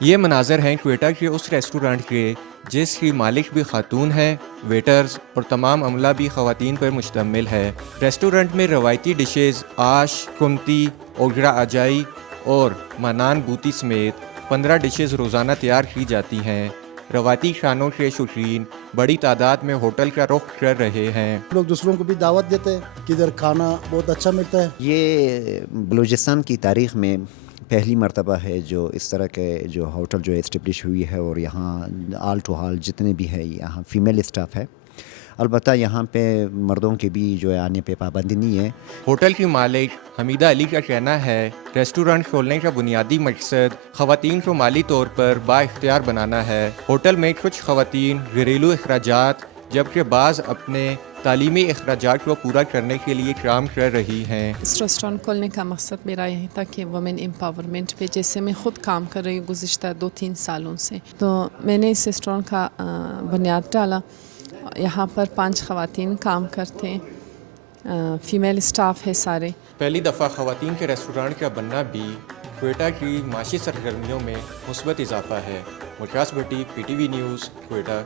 یہ مناظر ہیں کوئٹہ کے اس ریسٹورانٹ کے جس کی مالک بھی خاتون ہے، ویٹرز اور تمام عملہ بھی خواتین پر مشتمل ہے۔ ریسٹورانٹ میں روایتی ڈشز آش، کمتی، اوگرا اجائی اور مانان بوتی سمیت 15 ڈشز روزانہ تیار کی جاتی ہیں۔ روایتی کھانوں کے شوقین بڑی تعداد میں ہوٹل کا رخ کر رہے ہیں۔ لوگ دوسروں کو بھی دعوت دیتے ہیں کہ ادھر کھانا بہت اچھا ملتا ہے۔ یہ بلوچستان کی تاریخ میں پہلی مرتبہ ہے جو اس طرح کے جو ہوٹل جو اسٹیبلش ہوئی ہے، اور یہاں آل ٹو آل جتنے بھی ہے یہاں فیمیل اسٹاف ہے۔ البتہ یہاں پہ مردوں کے بھی جو ہے آنے پہ پابندی نہیں ہے۔ ہوٹل کی مالک حمیدہ علی کا کہنا ہے ریسٹورانٹ کھولنے کا بنیادی مقصد خواتین کو مالی طور پر با اختیار بنانا ہے۔ ہوٹل میں کچھ خواتین گھریلو اخراجات جبکہ بعض اپنے تعلیمی اخراجات کو پورا کرنے کے لیے کام کر رہی ہیں۔ اس ریسٹورینٹ کھولنے کا مقصد میرا یہی تھا کہ وومن امپاورمنٹ پہ، جیسے میں خود کام کر رہی ہوں گزشتہ 2-3 سالوں سے، تو میں نے اس ریسٹورینٹ کا بنیاد ڈالا۔ یہاں پر 5 خواتین کام کرتے ہیں، فیمیل اسٹاف ہے سارے۔ پہلی دفعہ خواتین کے ریسٹورانٹ کا بننا بھی کوئٹہ کی معاشی سرگرمیوں میں مثبت اضافہ ہے۔ مجاز بھٹی، PTV نیوز، کوئٹہ۔